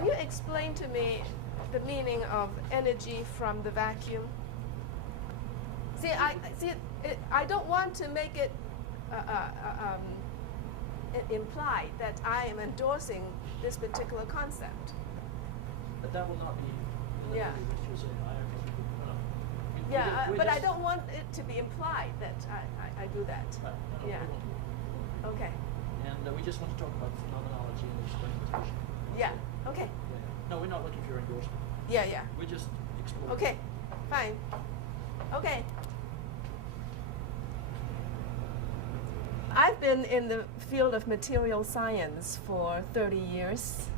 Can you explain to me the meaning of energy from the vacuum? See, I don't want to make it imply that I am endorsing this particular concept. But that will not be Yeah. what you're saying. Yeah, but I don't want it to be implied that I do that. Right. No, Yeah. we won't do it. Okay. And we just want to talk about phenomenology and experimentation. Yeah. Okay. No, we're not looking for your endorsement. Yeah. Yeah. We just explore. Okay. Fine. Okay. I've been in the field of material science for 30 years.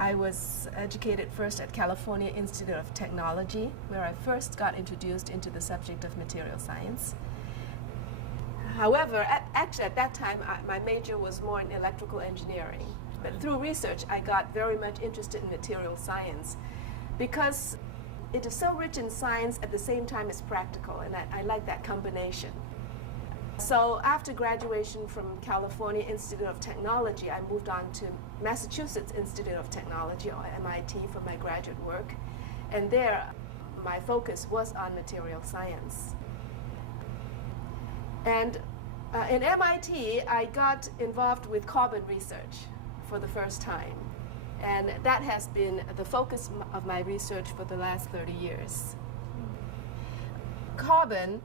I was educated first at California Institute of Technology, where I first got introduced into the subject of material science. However, actually at that time, my major was more in electrical engineering. But through research, I got very much interested in material science because it is so rich in science at the same time as practical, and I like that combination. So after graduation from California Institute of Technology, I moved on to Massachusetts Institute of Technology, or MIT, for my graduate work. And there, my focus was on material science. And in MIT, I got involved with carbon research for the first time. And that has been the focus of my research for the last 30 years. Carbon,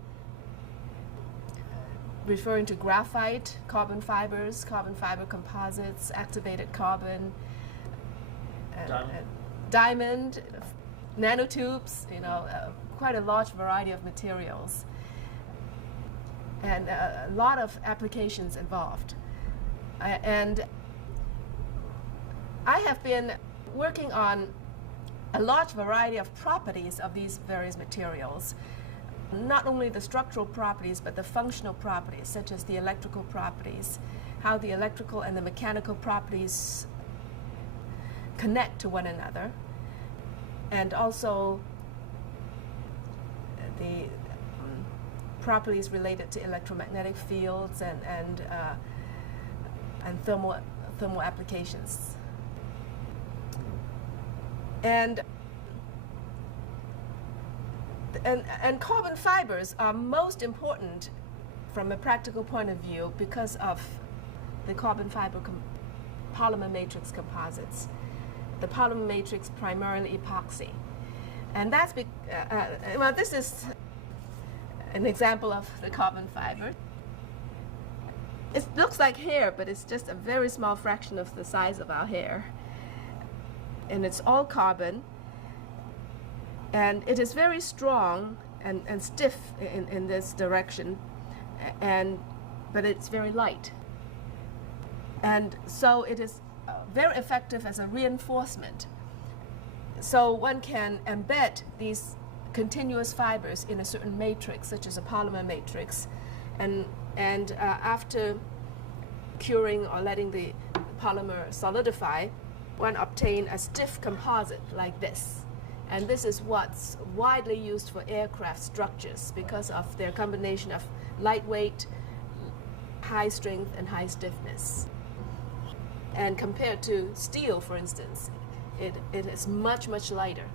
referring to graphite, carbon fibers, carbon fiber composites, activated carbon, diamond, nanotubes, quite a large variety of materials, and a lot of applications involved. And I have been working on a large variety of properties of these various materials. Not only the structural properties, but the functional properties, such as the electrical properties, how the electrical and the mechanical properties connect to one another, and also the properties related to electromagnetic fields and thermal applications. And carbon fibers are most important from a practical point of view because of the carbon fiber polymer matrix composites. The polymer matrix primarily epoxy. And that's, well, this is an example of the carbon fiber. It looks like hair, but it's just a very small fraction of the size of our hair. And it's all carbon. And it is very strong and stiff in this direction, but it's very light. And so it is very effective as a reinforcement. So one can embed these continuous fibers in a certain matrix, such as a polymer matrix, and after curing or letting the polymer solidify, one obtain a stiff composite like this. And this is what's widely used for aircraft structures because of their combination of lightweight, high strength, and high stiffness. And compared to steel, for instance, it is much, much lighter.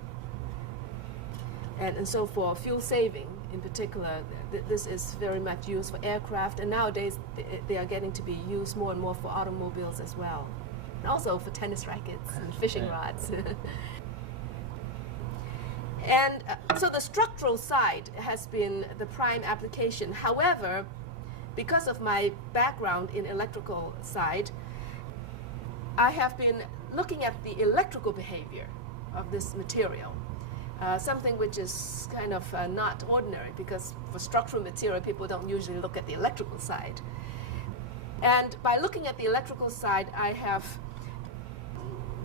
And so for fuel saving in particular, this is very much used for aircraft, and nowadays they are getting to be used more and more for automobiles as well. And also for tennis rackets and fishing rods. And so the structural side has been the prime application. However, because of my background in electrical side, I have been looking at the electrical behavior of this material, something which is kind of not ordinary, because for structural material, people don't usually look at the electrical side. And by looking at the electrical side, I have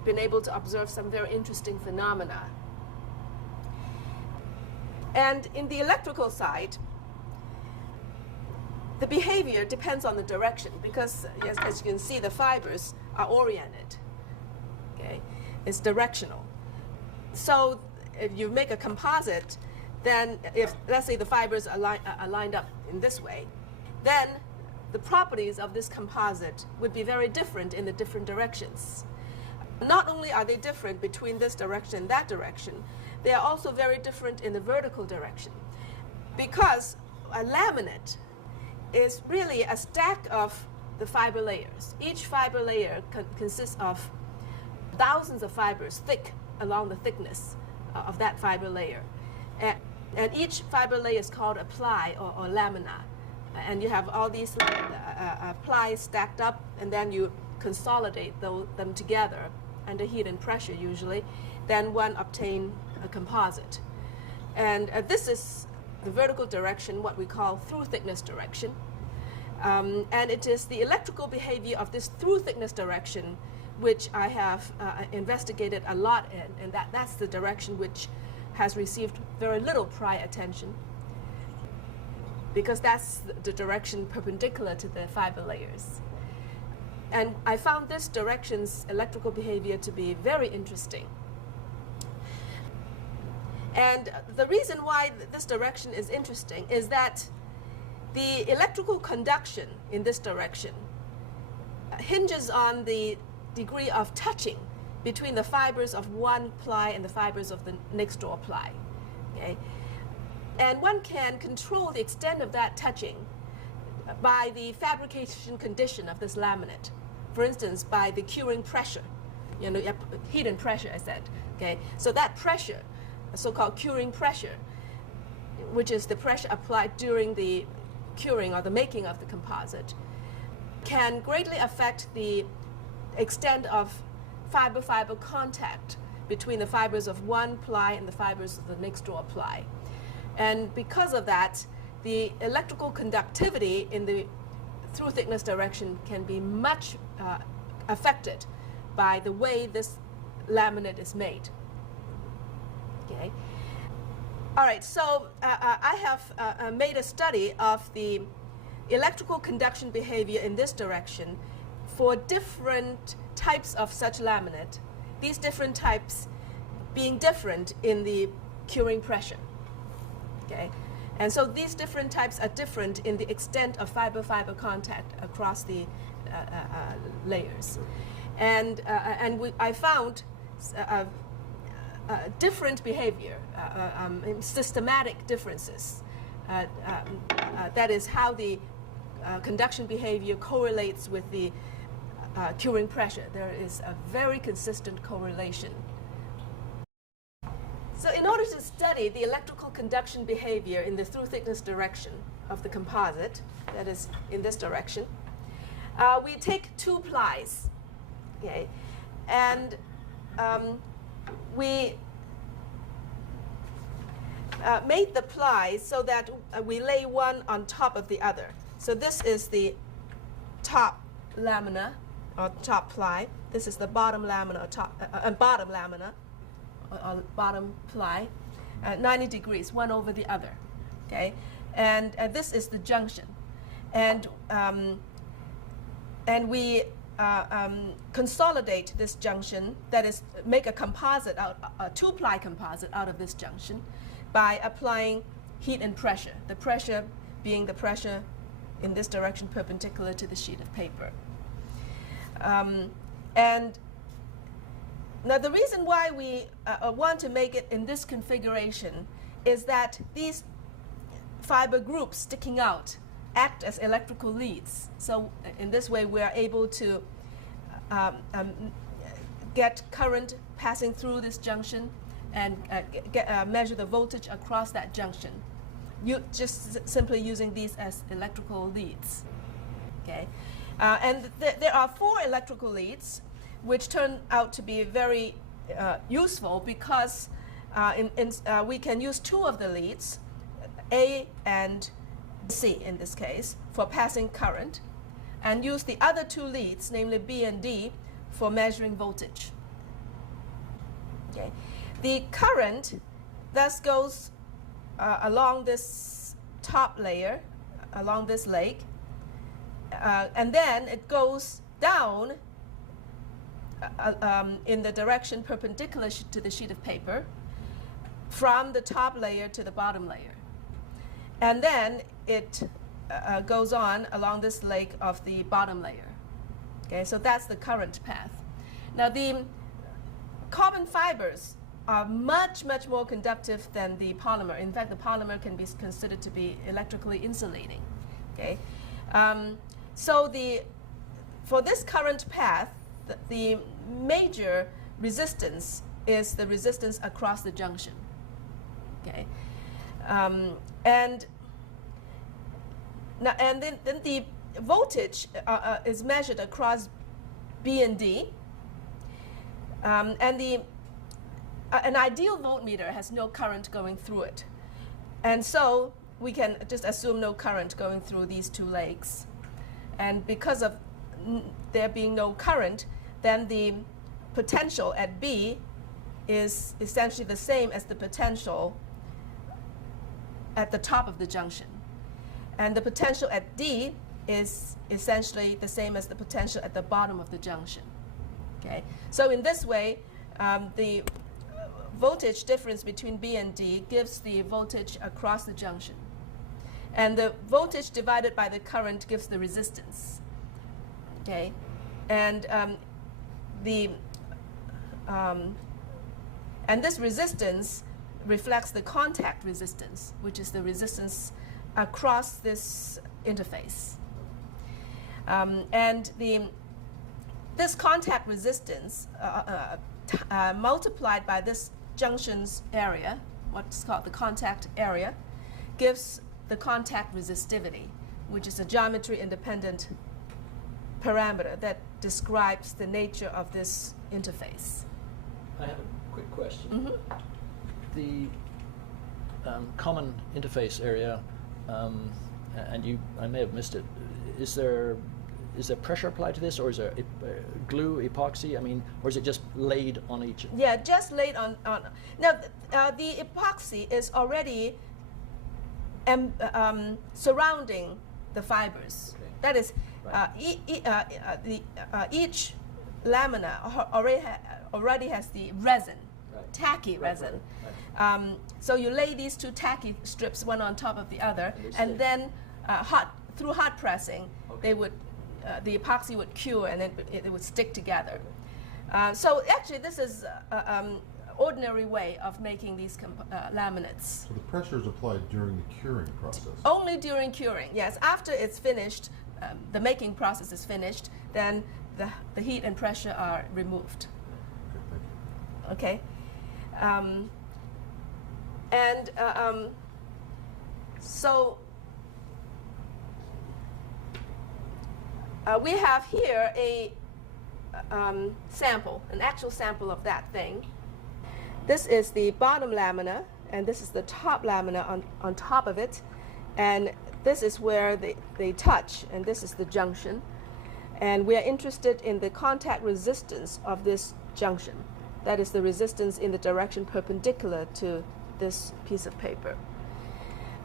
been able to observe some very interesting phenomena. And in the electrical side, the behavior depends on the direction, because as you can see, the fibers are oriented. Okay, it's directional. So if you make a composite, then if, let's say, the fibers are lined up in this way, then the properties of this composite would be very different in the different directions. Not only are they different between this direction and that direction, they are also very different in the vertical direction, because a laminate is really a stack of the fiber layers. Each fiber layer consists of thousands of fibers thick along the thickness of that fiber layer. And each fiber layer is called a ply or lamina. And you have all these plies stacked up, and then you consolidate them together under heat and pressure usually. Then one obtain a composite. And this is the vertical direction, what we call through thickness direction. And it is the electrical behavior of this through thickness direction which I have investigated a lot in, and that's the direction which has received very little prior attention, because that's the direction perpendicular to the fiber layers. And I found this direction's electrical behavior to be very interesting. And the reason why this direction is interesting is that the electrical conduction in this direction hinges on the degree of touching between the fibers of one ply and the fibers of the next door ply. Okay? And one can control the extent of that touching by the fabrication condition of this laminate. For instance, by the curing pressure, heat and pressure, I said. Okay? So that pressure, so-called curing pressure, which is the pressure applied during the curing or the making of the composite, can greatly affect the extent of fiber-fiber contact between the fibers of one ply and the fibers of the next door ply. And because of that, the electrical conductivity in the through thickness direction can be much affected by the way this laminate is made. Okay. All right, so I have made a study of the electrical conduction behavior in this direction for different types of such laminate, these different types being different in the curing pressure. Okay? And so these different types are different in the extent of fiber-fiber contact across the layers. And I found different behavior, systematic differences. That is how the conduction behavior correlates with the curing pressure. There is a very consistent correlation. So in order to study the electrical conduction behavior in the through thickness direction of the composite, that is in this direction, we take two plies, okay, and we made the plies so that we lay one on top of the other. So this is the top lamina or top ply. This is the bottom lamina or bottom lamina or bottom ply, 90 degrees, one over the other. Okay, and this is the junction, and we consolidate this junction. That is, make a composite out, a two-ply composite out of this junction, by applying heat and pressure. The pressure being the pressure in this direction perpendicular to the sheet of paper. And now the reason why we want to make it in this configuration is that these fiber groups sticking out act as electrical leads. So in this way we are able to get current passing through this junction and measure the voltage across that junction. Just simply using these as electrical leads. Okay, and there are 4 electrical leads, which turn out to be very useful because we can use 2 of the leads, A and C in this case, for passing current, and use the other 2 leads, namely B and D, for measuring voltage. Okay. The current thus goes along this top layer, along this leg, and then it goes down in the direction perpendicular to the sheet of paper from the top layer to the bottom layer. And then it goes on along this leg of the bottom layer. Okay, so that's the current path. Now the carbon fibers are much, much more conductive than the polymer. In fact, the polymer can be considered to be electrically insulating. Okay, so for this current path, the major resistance is the resistance across the junction. Okay, and then the voltage is measured across B and D, and an ideal voltmeter has no current going through it, and so we can just assume no current going through these two legs, and because of there being no current, then the potential at B is essentially the same as the potential at the top of the junction, and the potential at D is essentially the same as the potential at the bottom of the junction. Okay, so in this way, the voltage difference between B and D gives the voltage across the junction, and the voltage divided by the current gives the resistance. Okay, and and this resistance reflects the contact resistance, which is the resistance across this interface. And this contact resistance multiplied by this junction's area, what's called the contact area, gives the contact resistivity, which is a geometry-independent parameter that describes the nature of this interface. I have a quick question. Mm-hmm. The common interface area, and I may have missed it. Is there pressure applied to this, or is there glue, epoxy? I mean, or is it just laid on each? Yeah, just laid on. Now, the epoxy is already surrounding the fibers. Okay. That is, right. Each lamina already has the resin, right. Tacky resin. Right. So you lay these two tacky strips one on top of the other, and then through hot pressing, okay. They would the epoxy would cure, and then it would stick together. So actually, this is ordinary way of making these laminates. So the pressure is applied during the curing process? Only during curing, yes. After it's finished, the making process is finished, then the heat and pressure are removed. Okay. So we have here a sample, an actual sample of that thing. This is the bottom lamina, and this is the top lamina on top of it, and this is where they touch, and this is the junction. And we are interested in the contact resistance of this junction. That is the resistance in the direction perpendicular to this piece of paper.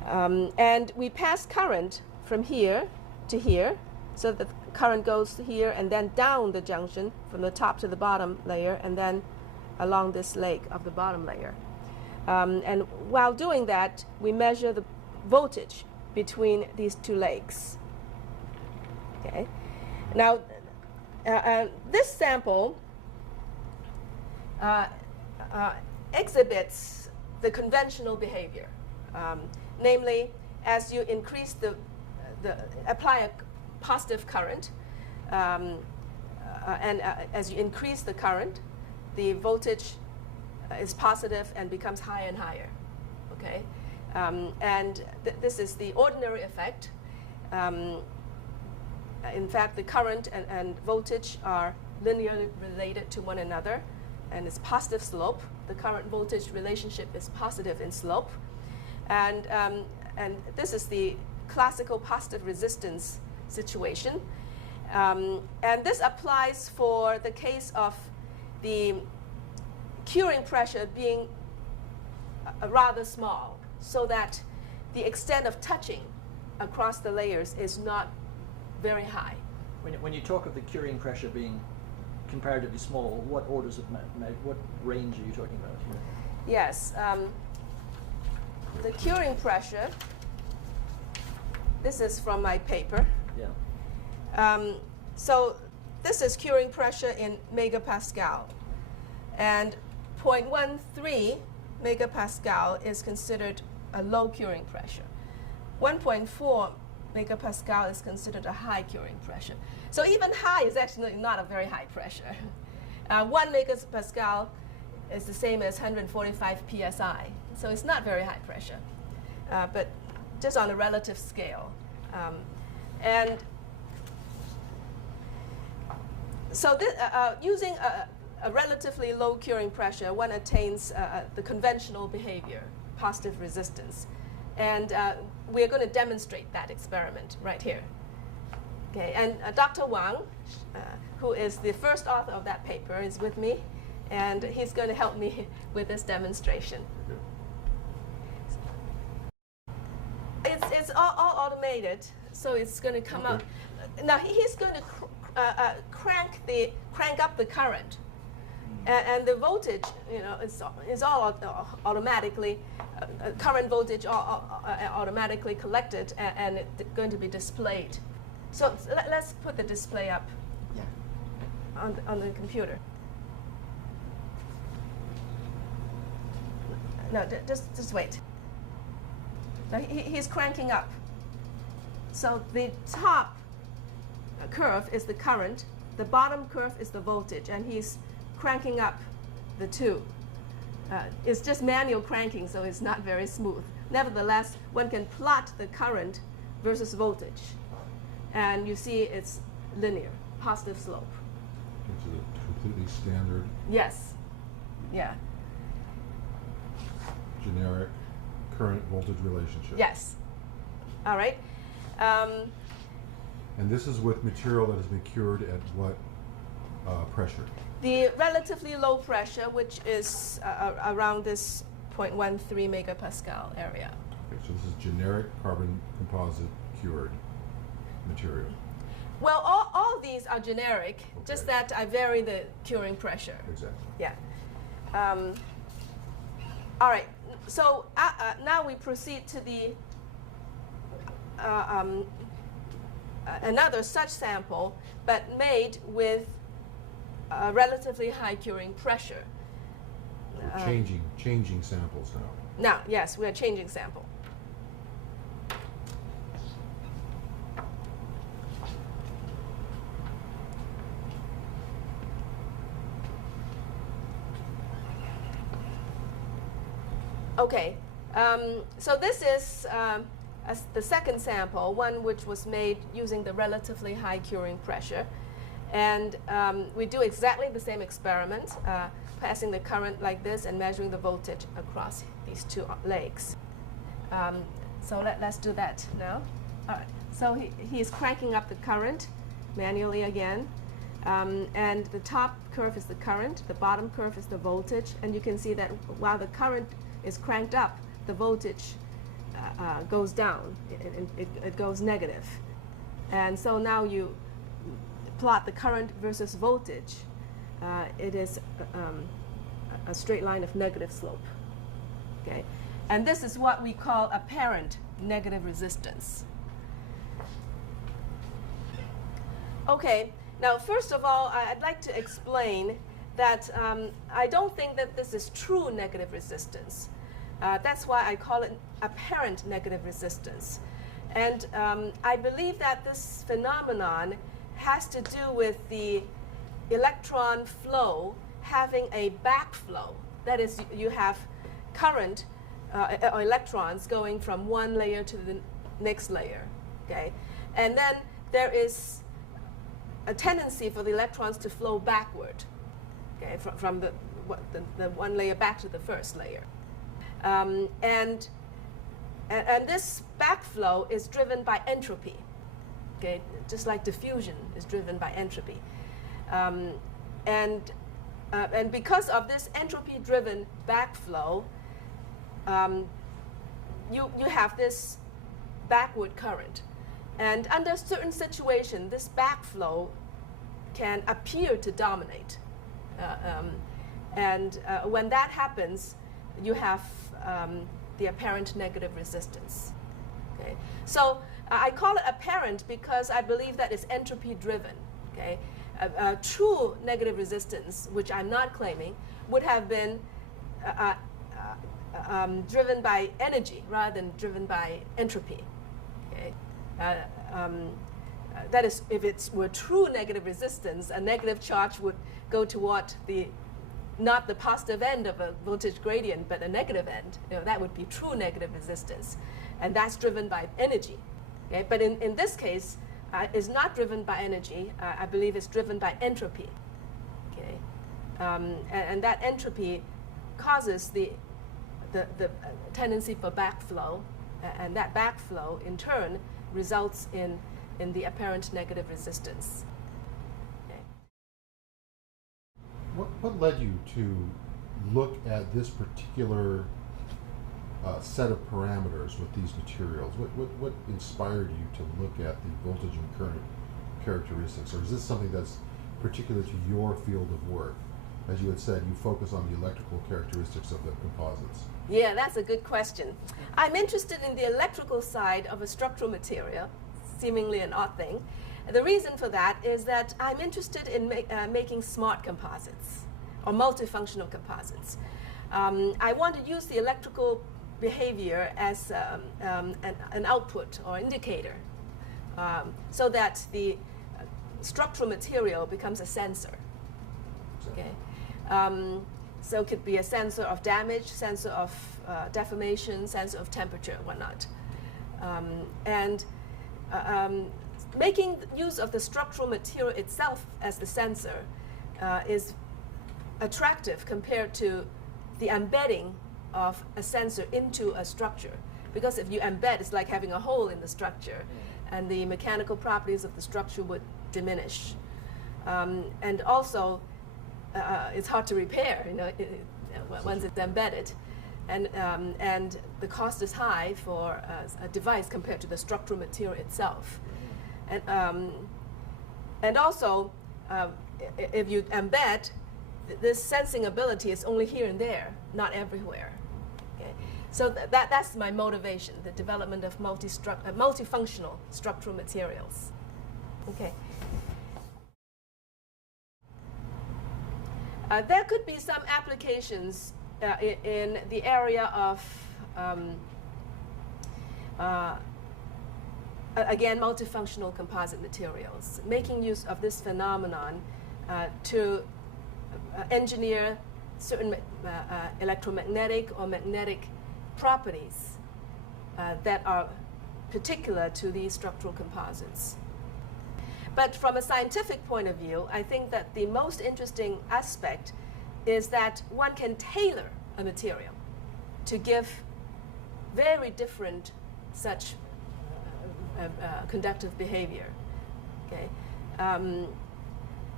And we pass current from here to here, so that the current goes here and then down the junction from the top to the bottom layer, and then along this leg of the bottom layer. And while doing that, we measure the voltage between these two legs. Okay. Now, this sample exhibits the conventional behavior, namely, as you increase apply a positive current, and as you increase the current, the voltage is positive and becomes higher and higher. Okay, and this is the ordinary effect. In fact, the current and voltage are linearly related to one another, and it's positive slope. The current-voltage relationship is positive in slope, and this is the classical positive resistance situation, and this applies for the case of the curing pressure being rather small, so that the extent of touching across the layers is not very high. When you talk of the curing pressure being comparatively small, what orders of what range are you talking about here? Yes, the curing pressure. This is from my paper. Yeah. So this is curing pressure in megapascal, And 0.13 megapascal is considered a low curing pressure. 1.4 megapascal is considered a high curing pressure. So even high is actually not a very high pressure. 1 megapascal is the same as 145 psi. So it's not very high pressure, but just on a relative scale. And so using a relatively low curing pressure, one attains the conventional behavior, positive resistance. And we're going to demonstrate that experiment right here. Okay, and Dr. Wang, who is the first author of that paper, is with me, and he's going to help me with this demonstration. It's all automated, so it's going to come out. Now he's going to crank up the current, and the voltage, is all automatically current voltage automatically collected and it's going to be displayed. So let's put the display up on the computer. No, just wait. Now he's cranking up. So the top curve is the current, the bottom curve is the voltage, and he's cranking up the two. It's just manual cranking, so it's not very smooth. Nevertheless, one can plot the current versus voltage, and you see it's linear, positive slope. Which is a completely standard, Yes. Yeah. generic current voltage relationship. Yes. All right. And this is with material that has been cured at what pressure? The relatively low pressure, which is around this 0.13 megapascal area. Okay, so this is generic carbon composite cured material. Well, all these are generic, just Okay. that I vary the curing pressure. Exactly. Yeah. All right. So now we proceed to the another such sample, but made with relatively high curing pressure. We're changing samples now. Now, yes, we are changing sample. Okay, so this is the second sample, one which was made using the relatively high curing pressure. And we do exactly the same experiment, passing the current like this and measuring the voltage across these two legs. So let's do that now. All right, so he is cranking up the current manually again. And the top curve is the current, the bottom curve is the voltage. And you can see that while the current is cranked up, the voltage goes down, it goes negative. And so now you plot the current versus voltage. It is a straight line of negative slope. Okay? And this is what we call apparent negative resistance. Okay, now first of all, I'd like to explain that I don't think that this is true negative resistance. That's why I call it apparent negative resistance. And I believe that this phenomenon has to do with the electron flow having a backflow. That is, you have current or electrons going from one layer to the next layer. Okay? And then there is a tendency for the electrons to flow backward, okay, from the one layer back to the first layer. And this backflow is driven by entropy, okay, just like diffusion is driven by entropy. And because of this entropy-driven backflow, you have this backward current. And under certain situations, this backflow can appear to dominate. When that happens, you have the apparent negative resistance. Okay? So I call it apparent because I believe that it's entropy driven. Okay? True negative resistance, which I'm not claiming, would have been driven by energy rather than driven by entropy. Okay? That is, if it were true negative resistance, a negative charge would go toward not the positive end of a voltage gradient, but a negative end. That would be true negative resistance. And that's driven by energy. Okay? But in this case, it's not driven by energy. I believe it's driven by entropy. Okay? And that entropy causes the tendency for backflow, and that backflow in turn results in the apparent negative resistance. Okay. What led you to look at this particular set of parameters with these materials? What inspired you to look at the voltage and current characteristics? Or is this something that's particular to your field of work? As you had said, you focus on the electrical characteristics of the composites. Yeah, that's a good question. I'm interested in the electrical side of a structural material, seemingly an odd thing. The reason for that is that I'm interested in making smart composites or multifunctional composites. I want to use the electrical behavior as an output or indicator so that the structural material becomes a sensor. Okay. So it could be a sensor of damage, sensor of deformation, sensor of temperature, whatnot. Making use of the structural material itself as the sensor is attractive compared to the embedding of a sensor into a structure. Because if you embed, it's like having a hole in the structure, and the mechanical properties of the structure would diminish. And also, it's hard to repair, once it's embedded. And the cost is high for a device compared to the structural material itself. And also, if you embed, this sensing ability is only here and there, not everywhere. Okay? So that's my motivation, the development of multifunctional structural materials. Okay. There could be some applications in the area of, again, multifunctional composite materials, making use of this phenomenon to engineer certain electromagnetic or magnetic properties that are particular to these structural composites. But from a scientific point of view, I think that the most interesting aspect is that one can tailor a material to give very different such conductive behavior. Okay?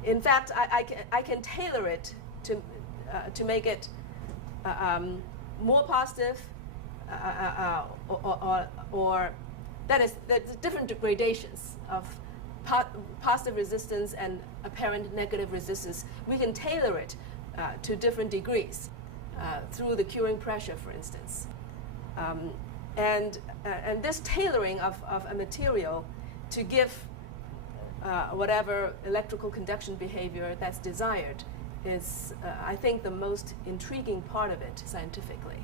In fact, I can tailor it to make it more positive, or that is, there's different gradations of positive resistance and apparent negative resistance. We can tailor it to different degrees through the curing pressure, for instance. And this tailoring of a material to give whatever electrical conduction behavior that's desired is, I think, the most intriguing part of it scientifically.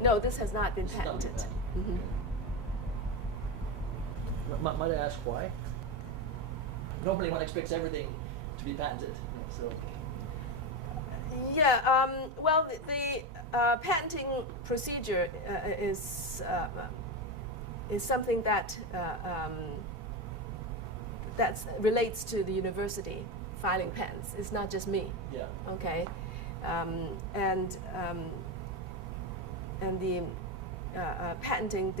No, this has not been patented. Mm-hmm. Might I ask why? Normally one expects everything to be patented. So. Yeah, well, the patenting procedure is something that relates to the university filing patents. It's not just me. Yeah. Okay, and the patenting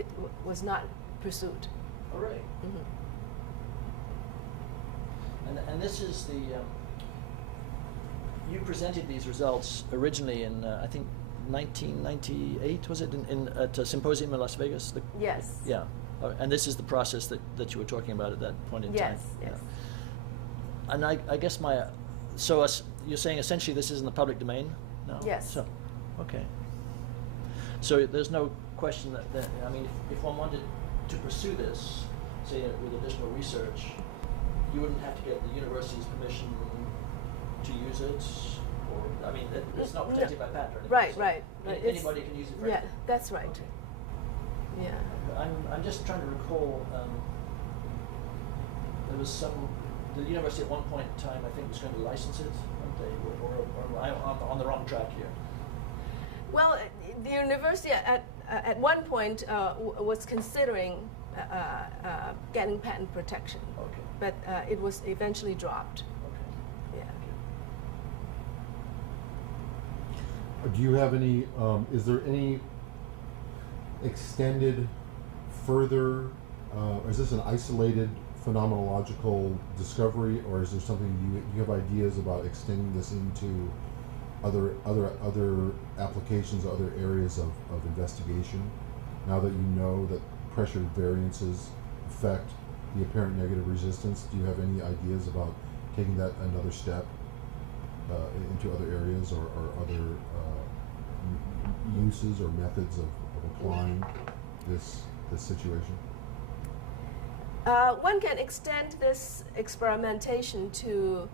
was not pursued. Oh, really? Mhm. And this is the, you presented these results originally in, I think, 1998, was it, at a symposium in Las Vegas? Yes. Yeah. And this is the process that you were talking about at that point in time? Yes, yes. Yeah. And I guess you're saying essentially this is in the public domain now? Yes. So, okay. So there's no question that I mean, if one wanted to pursue this, say with additional research, you wouldn't have to get the university's permission to use it, or I mean, it's not protected by patent or anything. Right, so right. Anybody can use it for Yeah, anything. that's right. Okay. Yeah. I'm just trying to recall. There was the university at one point in time, I think, was going to license it, weren't they? Or I'm on the wrong track here. Well, the university at one point was considering getting patent protection, Okay. but it was eventually dropped. Okay. Yeah. Do you have any, is there any extended further, is this an isolated phenomenological discovery, or is there something you have ideas about extending this into other applications, other areas of investigation, now that you know that pressure variances affect the apparent negative resistance? Do you have any ideas about taking that another step into other areas or other uses or methods of applying this situation? One can extend this experimentation to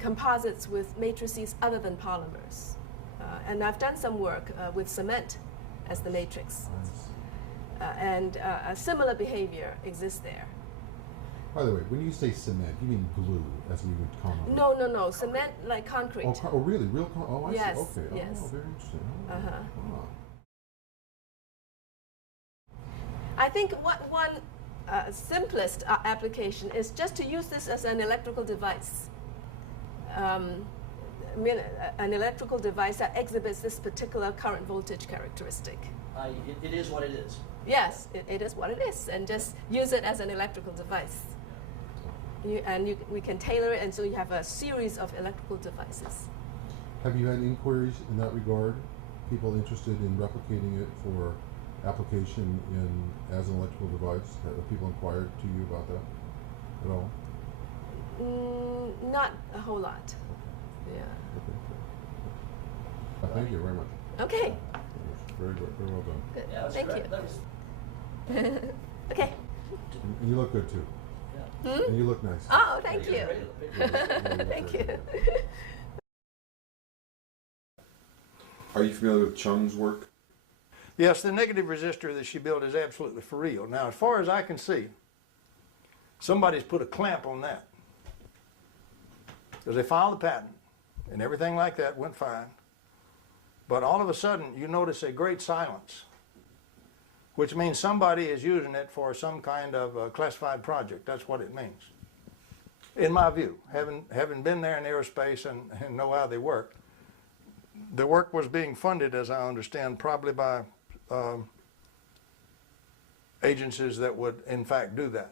composites with matrices other than polymers. And I've done some work with cement as the matrix. And a similar behavior exists there. By the way, when you say cement, you mean glue, as we would commonly. No. Cement like concrete. Oh, really? Real oh, I Yes, see. Okay. yes. Oh, very interesting. Oh, Uh-huh. ah. I think what one simplest application is just to use this as an electrical device. An electrical device that exhibits this particular current voltage characteristic. It is what it is. Yes, it is what it is, and just use it as an electrical device. We can tailor it, and so you have a series of electrical devices. Have you had inquiries in that regard? People interested in replicating it for application as an electrical device? Have people inquired to you about that at all? Not a whole lot. Yeah. Okay. Thank you very much. Okay. Very good. Very well done. Good. Yeah, that's Thank correct. you. That was, Okay. And you look good too. yeah. And you look nice. Oh, thank Yeah, you. great little picture. Thank you. Are you familiar with Chung's work? Yes, the negative resistor that she built is absolutely for real. Now, as far as I can see, somebody's put a clamp on that. Because they filed the patent, and everything like that went fine. But all of a sudden, you notice a great silence, which means somebody is using it for some kind of classified project. That's what it means. In my view, having been there in aerospace and know how they work, the work was being funded, as I understand, probably by agencies that would, in fact, do that.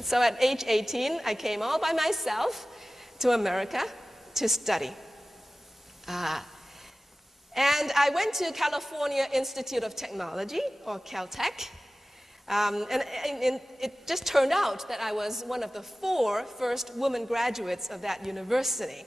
So at age 18, I came all by myself to America to study. And I went to California Institute of Technology, or Caltech. And it just turned out that I was one of the 4 first women graduates of that university.